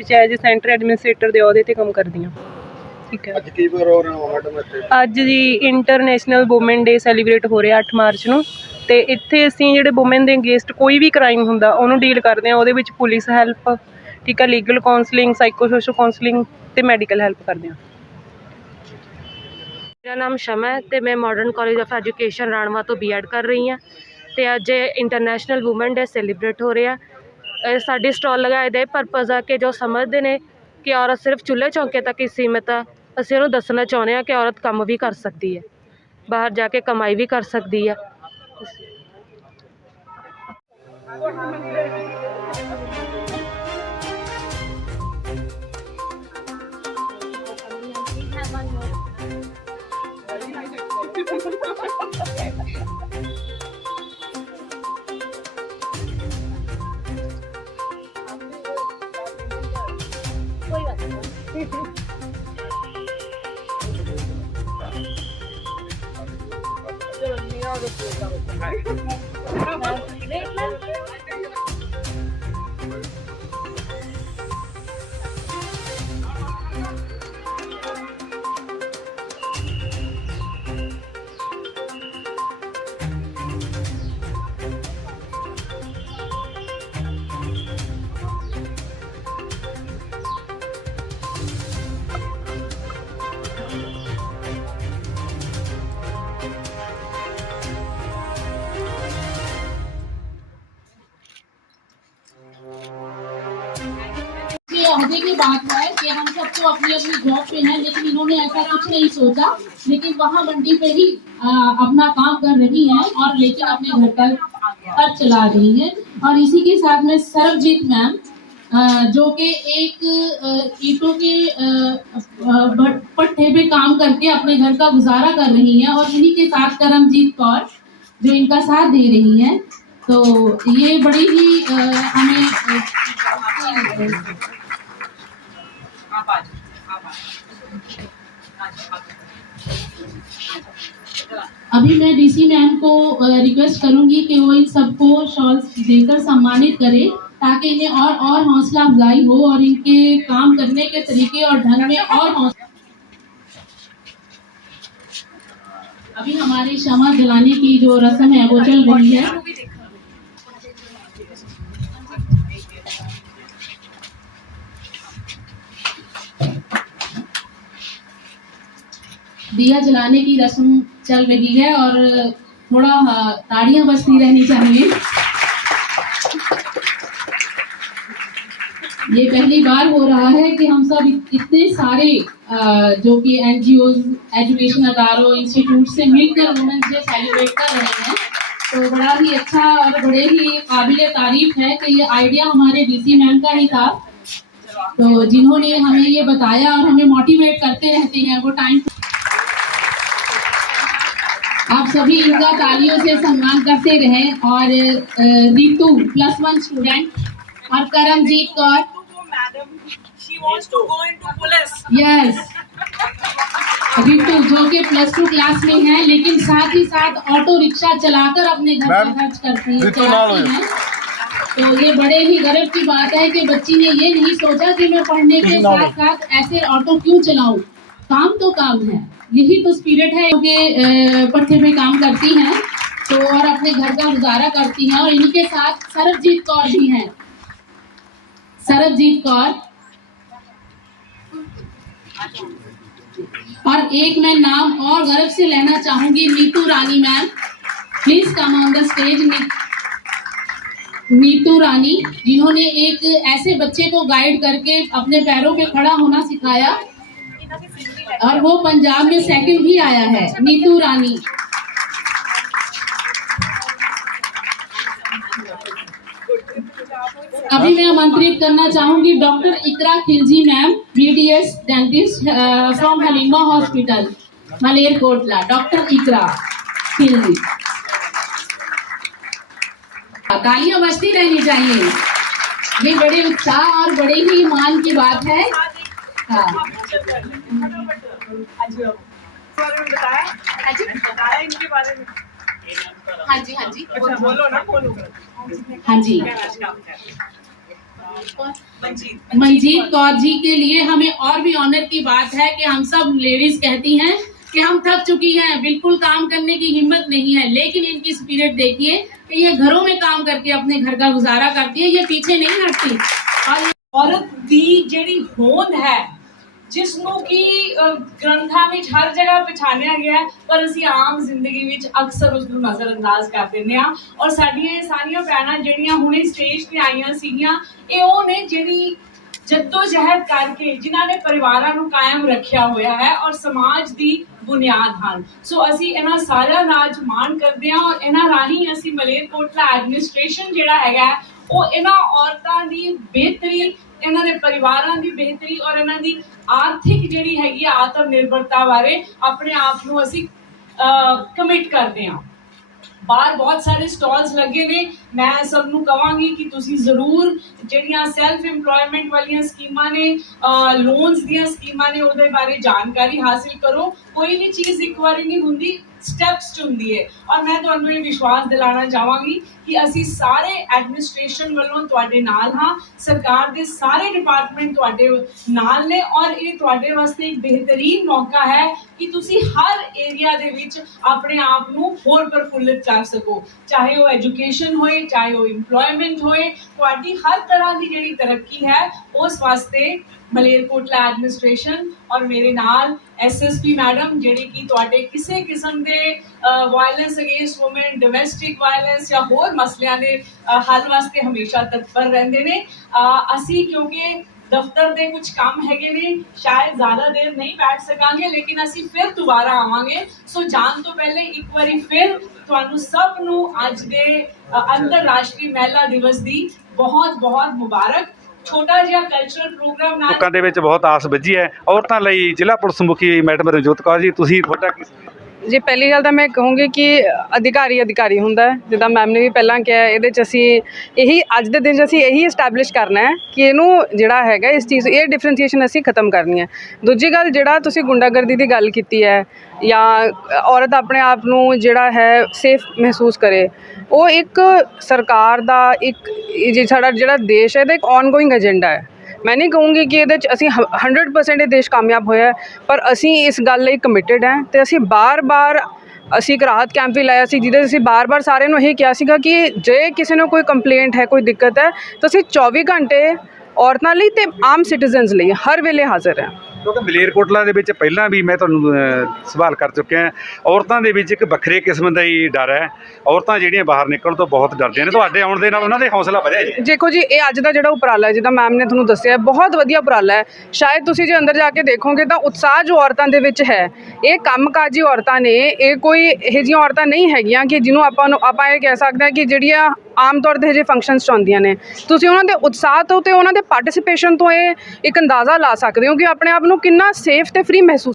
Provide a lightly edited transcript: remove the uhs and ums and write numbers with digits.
ਵਿੱਚ as centre administrator ਦੇ ਅਹੁਦੇ 'ਤੇ ਕੰਮ ਕਰਦੀ ਹਾਂ। ਠੀਕ ਹੈ। ਅੱਜ ਕੀ ਪ੍ਰੋਗਰਾਮ ਆ ਮੈਡਮ ਇੱਥੇ? ਅੱਜ ਜੀ ਇੰਟਰਨੈਸ਼ਨਲ ਵੂਮਨ ਡੇ ਸੈਲੀਬ੍ਰੇਟ ਹੋ ਰਿਹਾ 8 ਮਾਰਚ ਨੂੰ, ਅਤੇ ਇੱਥੇ ਅਸੀਂ ਜਿਹੜੇ ਵੂਮਨ ਦੇ ਅਗੇਂਸਟ ਕੋਈ ਵੀ ਕ੍ਰਾਈਮ ਹੁੰਦਾ ਉਹਨੂੰ ਡੀਲ ਕਰਦੇ ਹਾਂ। ਉਹਦੇ ਵਿੱਚ ਪੁਲਿਸ ਹੈਲਪ, ਠੀਕ ਹੈ, legal counselling, psycho social counselling ਅਤੇ ਮੈਡੀਕਲ ਹੈਲਪ ਕਰਦੇ ਹਾਂ। ਮੇਰਾ ਨਾਮ ਸ਼ਮਾ ਹੈ ਅਤੇ ਮੈਂ ਮਾਡਰਨ ਕਾਲਜ ਆਫ ਐਜੂਕੇਸ਼ਨ ਰਾਣਵਾ ਤੋਂ BEd ਕਰ ਰਹੀ ਹਾਂ। ਅਤੇ ਅੱਜ ਇੰਟਰਨੈਸ਼ਨਲ ਵੂਮਨ ਡੇ ਸੈਲੀਬ੍ਰੇਟ ਹੋ ਰਿਹਾ। ਸਾਡੀ ਸਟਾਲ ਲਗਾਏ ਦਾ ਪਰਪਜ਼ ਆ ਕਿ ਜੋ ਸਮਝਦੇ ਨੇ ਕਿ ਔਰਤ ਸਿਰਫ ਚੁੱਲ੍ਹੇ ਚੌਂਕੇ ਤੱਕ ਹੀ ਸੀਮਿਤ ਆ, ਅਸੀਂ ਉਹਨੂੰ ਦੱਸਣਾ ਚਾਹੁੰਦੇ ਹਾਂ ਕਿ ਔਰਤ ਕੰਮ ਵੀ ਕਰ ਸਕਦੀ ਹੈ, ਬਾਹਰ ਜਾ ਕੇ ਕਮਾਈ ਵੀ ਕਰ ਸਕਦੀ ਹੈ। अहदे की बात है कि हम सबको अपनी अपनी जॉब पे हैं, लेकिन इन्होंने ऐसा कुछ नहीं सोचा, लेकिन वहाँ मंडी पे ही अपना काम कर रही हैं और लेकिन अपने घर पर खर्च चला रही हैं। और इसी के साथ में सरबजीत मैम जो कि एक ईंटों के पट्टे पे काम करके अपने घर का गुजारा कर रही हैं, और इन्हीं के साथ करमजीत कौर जो इनका साथ दे रही हैं। तो ये बड़ी ही हमें अभी मैं DC मैम को रिक्वेस्ट करूंगी कि वो इन सबको शॉल्स देकर सम्मानित करें, ताकि इन्हें और हौसला अफजाई हो और इनके काम करने के तरीके और ढंग में और हौसला। अभी हमारी क्षमा दिलाने की जो रस्म है वो चल रही है। दिया जलाने की रस्म चल रही है और थोड़ा ताड़ियां बजती रहनी चाहिए। ये पहली बार हो रहा है कि हम सब इतने सारे जो कि NGOs, एजुकेशन अदारों, इंस्टीट्यूट से मिलकर वुमेन्स डे सेलिब्रेट कर रहे हैं। तो बड़ा ही अच्छा और बड़े ही काबिले तारीफ है कि ये आइडिया हमारे DC मैम का ही था। तो जिन्होंने हमें ये बताया और हमें मोटिवेट करते रहते हैं, वो टाइम आप सभी इनका तालियों से सम्मान करते रहें। और रितु +1 स्टूडेंट और करमजीत कौर, यस, रितु जो कि +2 क्लास में है, लेकिन साथ ही साथ ऑटो रिक्शा चलाकर अपने घर का खर्च करती है। तो ये बड़े ही गर्व की बात है कि बच्ची ने ये नहीं सोचा कि मैं पढ़ने के साथ साथ ऐसे ऑटो क्यों चलाऊं, काम तो काम है। यही तो स्पिरिट है कि पट्टे पे काम करती हैं तो और अपने घर का गुजारा करती हैं। और इन्हीं के साथ सरबजीत कौर भी हैं। सरबजीत कौर और एक मैं नाम और गर्व से लेना चाहूंगी, Neetu Rani ma'am, please come on the stage. Neetu Rani जिन्होंने एक ऐसे बच्चे को गाइड करके अपने पैरों पे खड़ा होना सिखाया और वो पंजाब में 2nd भी आया है। नीतू रानी। अभी मैं आमंत्रित करना चाहूंगी doctor Iqra Khilji ma'am, BDS dentist from Halima hospital Malerkotla. Doctor Iqra Khilji, तालियां बजती रहनी चाहिए। ये बड़े उत्साह और बड़े ही मान की बात है। हाँ इनके बारे में। हाँ जी बोलो ना, बोलो। हाँ जी। मंजीत कौर जी के लिए हमें और भी ऑनर की बात है कि हम सब लेडीज कहती हैं कि हम थक चुकी हैं, बिल्कुल काम करने की हिम्मत नहीं है, लेकिन इनकी स्पिरिट देखिए कि ये घरों में काम करके अपने घर का गुजारा करती है, ये पीछे नहीं हटती। और औरत दी ਜਿਹੜੀ ਹੋਂਦ ਹੈ ਜਿਸ ਨੂੰ ਕਿ ਗ੍ਰੰਥਾਂ ਵਿੱਚ ਹਰ ਜਗ੍ਹਾ ਪਛਾਣਿਆ ਗਿਆ ਪਰ ਅਸੀਂ ਆਮ ਜ਼ਿੰਦਗੀ ਵਿੱਚ ਅਕਸਰ ਉਸ ਨੂੰ ਨਜ਼ਰਅੰਦਾਜ਼ ਕਰ ਦਿੰਦੇ ਹਾਂ। ਔਰ ਸਾਡੀਆਂ ਇਹ ਸਾਰੀਆਂ ਭੈਣਾਂ ਜਿਹੜੀਆਂ ਹੁਣੇ ਸਟੇਜ ਤੇ ਆਈਆਂ ਸੀਗੀਆਂ, ਇਹ ਉਹ ਨੇ ਜਿਹੜੀ ਜੱਦੋ-ਜਹਿਦ ਕਰਕੇ ਜਿਨ੍ਹਾਂ ਨੇ ਪਰਿਵਾਰਾਂ ਨੂੰ ਕਾਇਮ ਰੱਖਿਆ ਹੋਇਆ ਹੈ ਔਰ ਸਮਾਜ ਦੀ ਬੁਨਿਆਦ ਹਨ। ਸੋ ਅਸੀਂ ਇਹਨਾਂ ਸਾਰਿਆਂ ਦਾ ਅੱਜ ਮਾਣ ਕਰਦੇ ਹਾਂ ਔਰ ਇਹਨਾਂ ਰਾਹੀਂ ਅਸੀਂ ਮਲੇਰਕੋਟਲਾ ਐਡਮਿਨਿਸਟ੍ਰੇਸ਼ਨ ਜਿਹੜਾ ਹੈਗਾ ਉਹ ਇਹਨਾਂ ਔਰਤਾਂ ਦੀ ਬਿਹਤਰੀ, ਇਹਨਾਂ ਦੇ ਪਰਿਵਾਰਾਂ ਦੀ ਬਿਹਤਰੀ ਔਰ ਇਹਨਾਂ ਦੀ ਆਰਥਿਕ ਜਿਹੜੀ ਹੈਗੀ ਆਤਮ ਨਿਰਭਰਤਾ ਬਾਰੇ ਆਪਣੇ ਆਪ ਨੂੰ ਅਸੀਂ ਕਮਿਟ ਕਰਦੇ ਹਾਂ। ਬਾਹਰ ਬਹੁਤ ਸਾਰੇ ਸਟਾਲਸ ਲੱਗੇ ਨੇ, ਮੈਂ ਸਭ ਨੂੰ ਕਹਾਂਗੀ ਕਿ ਤੁਸੀਂ ਜ਼ਰੂਰ ਜਿਹੜੀਆਂ ਸੈਲਫ ਇੰਪਲੋਇਮੈਂਟ ਵਾਲੀਆਂ ਸਕੀਮਾਂ ਨੇ, ਲੋਨਸ ਦੀਆਂ ਸਕੀਮਾਂ ਨੇ, ਉਹਦੇ ਬਾਰੇ ਜਾਣਕਾਰੀ ਹਾਸਿਲ ਕਰੋ। ਕੋਈ ਵੀ ਚੀਜ਼ ਇੱਕ ਵਾਰੀ ਨਹੀਂ ਹੁੰਦੀ, ਸਟੈਪਸ 'ਚ ਹੁੰਦੀ ਹੈ। ਔਰ ਮੈਂ ਤੁਹਾਨੂੰ ਇਹ ਵਿਸ਼ਵਾਸ ਦਿਲਾਉਣਾ ਚਾਹਾਂਗੀ ਕਿ ਅਸੀਂ ਸਾਰੇ ਐਡਮਿਨਿਸਟ੍ਰੇਸ਼ਨ ਵੱਲੋਂ ਤੁਹਾਡੇ ਨਾਲ ਹਾਂ, ਸਰਕਾਰ ਦੇ ਸਾਰੇ ਡਿਪਾਰਟਮੈਂਟ ਤੁਹਾਡੇ ਨਾਲ ਨੇ ਔਰ ਇਹ ਤੁਹਾਡੇ ਵਾਸਤੇ ਇੱਕ ਬਿਹਤਰੀਨ ਮੌਕਾ ਹੈ ਕਿ ਤੁਸੀਂ ਹਰ ਏਰੀਆ ਦੇ ਵਿੱਚ ਆਪਣੇ ਆਪ ਨੂੰ ਹੋਰ ਪ੍ਰਫੁੱਲਿਤ ਕਰ ਸਕੋ, ਚਾਹੇ ਉਹ ਐਜੂਕੇਸ਼ਨ ਹੋਏ, ਚਾਹੇ ਉਹ ਇੰਪਲੋਇਮੈਂਟ ਹੋਏ। ਤੁਹਾਡੀ ਹਰ ਤਰ੍ਹਾਂ ਦੀ ਜਿਹੜੀ ਤਰੱਕੀ ਹੈ ਉਸ ਵਾਸਤੇ ਮਲੇਰਕੋਟਲਾ ਐਡਮਿਨਿਸਟ੍ਰੇਸ਼ਨ ਔਰ ਮੇਰੇ ਨਾਲ SSP ਮੈਡਮ ਜਿਹੜੇ ਕਿ ਤੁਹਾਡੇ ਕਿਸੇ ਕਿਸਮ ਦੇ violence against woman, domestic violence ਜਾਂ ਹੋਰ ਮਸਲਿਆਂ ਦੇ ਹੱਲ ਵਾਸਤੇ ਹਮੇਸ਼ਾ ਤਤਪਰ ਰਹਿੰਦੇ ਨੇ। ਅਸੀਂ ਕਿਉਂਕਿ ਦਫ਼ਤਰ ਦੇ ਕੁਝ ਕੰਮ ਹੈਗੇ ਨੇ, ਸ਼ਾਇਦ ਜ਼ਿਆਦਾ ਦੇਰ ਨਹੀਂ ਬੈਠ ਸਕਾਂਗੇ, ਲੇਕਿਨ ਅਸੀਂ ਫਿਰ ਦੁਬਾਰਾ ਆਵਾਂਗੇ। ਸੋ ਜਾਣ ਤੋਂ ਪਹਿਲੇ ਇੱਕ ਵਾਰੀ ਫਿਰ ਤੁਹਾਨੂੰ ਸਭ ਨੂੰ ਅੱਜ ਦੇ ਅੰਤਰਰਾਸ਼ਟਰੀ ਮਹਿਲਾ ਦਿਵਸ ਦੀ ਬਹੁਤ ਬਹੁਤ ਮੁਬਾਰਕ। ਛੋਟਾ ਜਿਹਾ ਕਲਚਰਲ ਪ੍ਰੋਗਰਾਮ ਨਾਲ ਲੋਕਾਂ ਦੇ ਵਿੱਚ ਬਹੁਤ ਆਸ ਵੱਜੀ ਹੈ। ਔਰਤਾਂ ਲਈ ਜ਼ਿਲ੍ਹਾ ਪੁਲਿਸ ਮੁਖੀ ਮੈਡਮ ਰਣਜੋਤ ਕੌਰ ਜੀ, ਤੁਸੀਂ ਤੁਹਾਡਾ ਕੀ ਜੀ? ਪਹਿਲੀ ਗੱਲ ਤਾਂ ਮੈਂ ਕਹੂੰਗੀ ਕਿ ਅਧਿਕਾਰੀ ਹੁੰਦਾ ਹੈ, ਜਿੱਦਾਂ ਮੈਮ ਨੇ ਵੀ ਪਹਿਲਾਂ ਕਿਹਾ। ਇਹਦੇ 'ਚ ਅਸੀਂ ਇਹੀ ਅੱਜ ਦੇ ਦਿਨ 'ਚ ਅਸੀਂ ਇਹੀ ਇਸਟੈਬਲਿਸ਼ ਕਰਨਾ ਹੈ ਕਿ ਇਹਨੂੰ ਜਿਹੜਾ ਹੈਗਾ ਇਸ ਚੀਜ਼, ਇਹ ਡਿਫਰੈਂਸ਼ੀਏਸ਼ਨ ਅਸੀਂ ਖਤਮ ਕਰਨੀ ਹੈ। ਦੂਜੀ ਗੱਲ, ਜਿਹੜਾ ਤੁਸੀਂ ਗੁੰਡਾਗਰਦੀ ਦੀ ਗੱਲ ਕੀਤੀ ਹੈ ਜਾਂ ਔਰਤ ਆਪਣੇ ਆਪ ਨੂੰ ਜਿਹੜਾ ਹੈ ਸੇਫ ਮਹਿਸੂਸ ਕਰੇ, ਉਹ ਇੱਕ ਸਰਕਾਰ ਦਾ ਇੱਕ ਸਾਡਾ ਜਿਹੜਾ ਦੇਸ਼ ਹੈ ਇਹਦਾ ਇੱਕ ਔਨਗੋਇੰਗ ਏਜੰਡਾ ਹੈ। ਮੈਂ ਨਹੀਂ ਕਹੂੰਗੀ ਕਿ ਇਹਦੇ 'ਚ ਅਸੀਂ 100% ਇਹ ਦੇਸ਼ ਕਾਮਯਾਬ ਹੋਇਆ, ਪਰ ਅਸੀਂ ਇਸ ਗੱਲ ਲਈ ਕਮਿਟਡ ਹੈ। ਅਤੇ ਅਸੀਂ ਬਾਰ-ਬਾਰ ਅਸੀਂ ਇੱਕ ਰਾਹਤ ਕੈਂਪ ਵੀ ਲਾਇਆ ਸੀ, ਜਿਹਦੇ 'ਚ ਅਸੀਂ ਬਾਰ-ਬਾਰ ਸਾਰਿਆਂ ਨੂੰ ਇਹ ਕਿਹਾ ਸੀਗਾ ਕਿ ਜੇ ਕਿਸੇ ਨੂੰ ਕੋਈ ਕੰਪਲੇਂਟ ਹੈ, ਕੋਈ ਦਿੱਕਤ ਹੈ, ਤਾਂ ਅਸੀਂ 24 ਘੰਟੇ ਔਰਤਾਂ ਲਈ ਅਤੇ ਆਮ ਸਿਟੀਜ਼ਨਸ ਲਈ ਹਰ ਵੇਲੇ ਹਾਜ਼ਰ ਹੈ। ਕਿਉਂਕਿ ਮਲੇਰਕੋਟਲਾ ਦੇ ਵਿੱਚ ਪਹਿਲਾਂ ਵੀ ਮੈਂ ਤੁਹਾਨੂੰ ਸਵਾਲ ਕਰ ਚੁੱਕਿਆ, ਔਰਤਾਂ ਦੇ ਵਿੱਚ ਇੱਕ ਵੱਖਰੇ ਕਿਸਮ ਦਾ ਹੀ ਡਰ ਹੈ। ਔਰਤਾਂ ਜਿਹੜੀਆਂ ਬਾਹਰ ਨਿਕਲਣ ਤੋਂ ਬਹੁਤ ਡਰਦੀਆਂ ਨੇ, ਤੁਹਾਡੇ ਆਉਣ ਦੇ ਨਾਲ ਉਹਨਾਂ ਦੇ ਹੌਸਲਾ ਵਧਿਆ ਜੀ। ਦੇਖੋ ਜੀ, ਇਹ ਅੱਜ ਦਾ ਜਿਹੜਾ ਉਪਰਾਲਾ ਹੈ, ਜਿੱਦਾਂ ਮੈਮ ਨੇ ਤੁਹਾਨੂੰ ਦੱਸਿਆ, ਬਹੁਤ ਵਧੀਆ ਉਪਰਾਲਾ ਹੈ। ਸ਼ਾਇਦ ਤੁਸੀਂ ਜੇ ਅੰਦਰ ਜਾ ਕੇ ਦੇਖੋਗੇ ਤਾਂ ਉਤਸ਼ਾਹ ਜੋ ਔਰਤਾਂ ਦੇ ਵਿੱਚ ਹੈ, ਇਹ ਕੰਮਕਾਜੀ ਔਰਤਾਂ ਨੇ, ਇਹ ਕੋਈ ਇਹੋ ਜਿਹੀਆਂ ਔਰਤਾਂ ਨਹੀਂ ਹੈਗੀਆਂ ਕਿ ਜਿਹਨੂੰ ਆਪਾਂ ਇਹ ਕਹਿ ਸਕਦੇ ਹਾਂ ਕਿ ਜਿਹੜੀਆਂ ਆਮ ਤੌਰ 'ਤੇ ਇਹੋ ਜਿਹੇ ਫੰਕਸ਼ਨਸ 'ਚ ਆਉਂਦੀਆਂ ਨੇ। ਤੁਸੀਂ ਉਹਨਾਂ ਦੇ ਉਤਸ਼ਾਹ ਤੋਂ ਅਤੇ ਉਹਨਾਂ ਦੇ ਪਾਰਟੀਸਪੇਸ਼ਨ ਤੋਂ ਇਹ ਇੱਕ ਅੰਦਾਜ਼ਾ ਲਾ ਸਕਦੇ ਹੋ ਕਿ ਆਪਣੇ ਆਪ ਨੂੰ ਕਿੰਨਾ ਸੇਫ ਅਤੇ ਫਰੀ ਮਹਿਸੂਸ